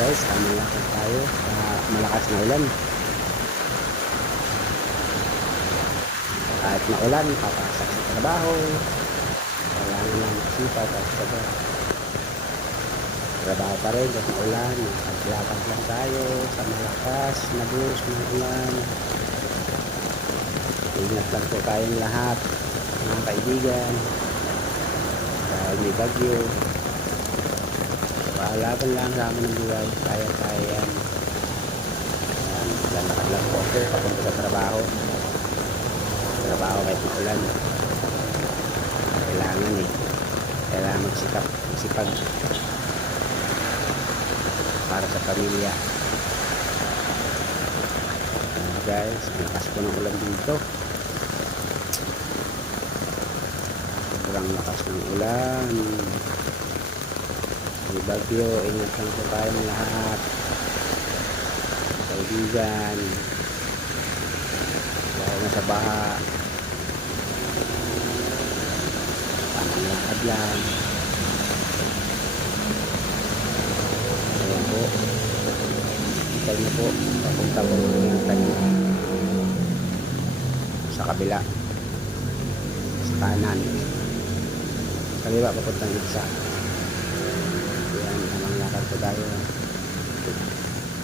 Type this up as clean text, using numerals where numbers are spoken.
guys, tamang lakad tayo sa malakas na ulan. Kahit maulan, papasok sa trabaho, kailangan lang magsipag at saka trabaho pa rin kahit maulan. Lakad lang tayo sa malakas na buhos ng ulan. Ingat lang po tayong lahat, mga kaibigan, dahil may bagyo. Paalaban lang sa amin ng buhay, kaya yan. Lalakad lang po ako papunta sa trabaho kahit maulan. Kailangan magsipag para sa pamilya. Guys, malakas po ng ulan dito, sobrang lakas ng ulan, may bagyo. Ingat lang po tayong lahat, kaibigan, dahil nasa baha. Tamang lakad lang. Ayan po, kita niyo po, papunta po ng tayo sa kabila, sa kanan, kaliwa papuntang isa. Ayan, tamang lakad po tayo.